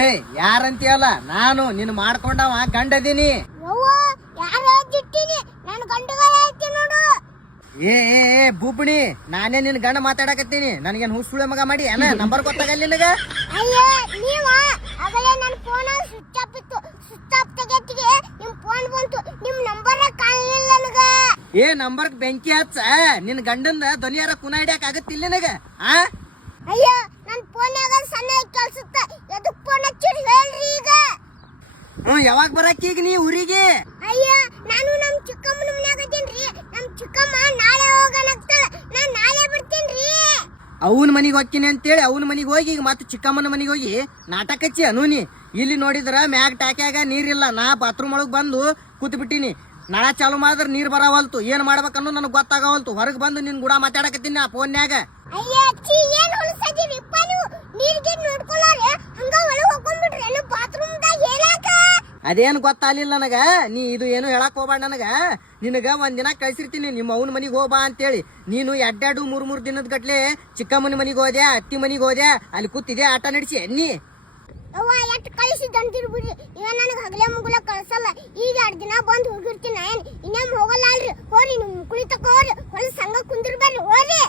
ಏ ಯಾರಂತೀಯಲ್ಲ ನಾನು ನಿನ್ ಮಾಡ್ಕೊಂಡವ ಗಂಡದೀನಿ. ಏ ಬೂಪಣಿ ನಾನೇ ನಿನ್ ಗಂಡ ಮಾತಾಡಕತ್ತೀನಿ. ನನಗೇನ್ ಹುಸುಳೆ ಮಗ ಮಾಡಿ ಏನ ನಂಬರ್ ಗೊತ್ತಾಗಲ್ಲ ನಿನಗ? ಏ ನಂಬರ್ ಬೆಂಕಿ ಹಚ್ಚ. ನಿನ್ ಗಂಡಂದ ಧ್ವನಿಯಾರ ಕುನ ಹಿಡಿಯಕ್ ಆಗತ್ತಿಲ್ಲ ನಿನಗ? ಯಾವಾಗ ಬರಕ್ ಈಗ ನೀ ಊರಿಗೆ? ನಾನು ನಮ್ ಚಿಕ್ಕಮ್ಮನ ಮನ್ಯಾಗ ಅದೀನ್ರಿ. ನಮ್ ಚಿಕ್ಕಮ್ಮ ನಾಳೆ ಹೋಗನಕ್ತಾಳ. ನಾನ್ ನಾಳೆ ಬರ್ತೀನ್ರಿ. ಅವನ ಮನಿಗ್ ಹೋಗ್ತೀನಿ ಅಂತೇಳಿ ಅವನ ಮನಿಗ್ ಹೋಗಿ ಈಗ ಮತ್ತೆ ಚಿಕ್ಕಮ್ಮನ ಮನಿಗ್ ಹೋಗಿ ನಾಟಕ ಹಚ್ಚಿ ಅನೂನಿ. ಇಲ್ಲಿ ನೋಡಿದ್ರ ಮ್ಯಾಗ್ ಟಾಕ್ಯಾಗ ನೀರಿಲ್ಲ. ನಾ ಬಾತ್ರೂಮ್ ಒಳಗ್ ಬಂದು ಕೂತ್ ಬಿಟ್ಟಿನಿ. ನಳ ಚಾಲು ಮಾಡಿದ್ರ ನೀರ್ ಬರವಲ್ತು. ಏನ್ ಮಾಡ್ಬೇಕನ್ನೋ ನನಗ್ ಗೊತ್ತಾಗವಲ್ತು. ಹೊರಗ್ ಬಂದು ನಿನ್ ಕೂಡ ಮಾತಾಡಕತ್ತೀನಿ ಆ ಫೋನ್ಯಾಗ. ಅದೇನು ಗೊತ್ತಾಗ್ಲಿಲ್ಲ ನನಗ. ನೀ ಇದು ಏನು ಹೇಳಕ್ ಹೋಗ್ಬೇಡ ನನಗ. ನಿನಗ ಒಂದಿನ ಕಳ್ಸಿರ್ತೀನಿ ನಿಮ್ಮ ಅವನ ಮನಿಗ್ ಹೋಗ್ಬಾ ಅಂತೇಳಿ. ನೀನು ಎಡ್ಡೆರಡು ಮೂರ್ ದಿನದ ಗಟ್ಲೆ ಚಿಕ್ಕಮ್ಮನ ಮನಿಗ್ ಹೋದೆ, ಅತ್ತಿ ಮನಿಗ್ ಹೋದೆ, ಅಲ್ಲಿ ಕೂತಿದೆ ಆಟ ನಡೆಸಿ ನೀ. ಕಳಿಸಿದ್ದಂತಿರ್ಬಿಡಿ. ಈಗ ನನಗೆ ಹಗಲೇ ಮುಗುಲ ಕಳ್ಸಲ್ಲ. ಈಗ 2 ದಿನ ಬಂದು ಹೋಗಿರ್ತೀನಿ. ಇನ್ನೇಮ್ ಹೋಗಲ್ಲ ಅಲ್ರಿ. ಹೋರಿ ನಿಮ್ ಮುಕುಳಿ ತಕೋರಿ. ಹೊಲ ಸಂಘ ಕುಂದಿರ್ಬೇಡ್ರಿ. ಹೋರಿ.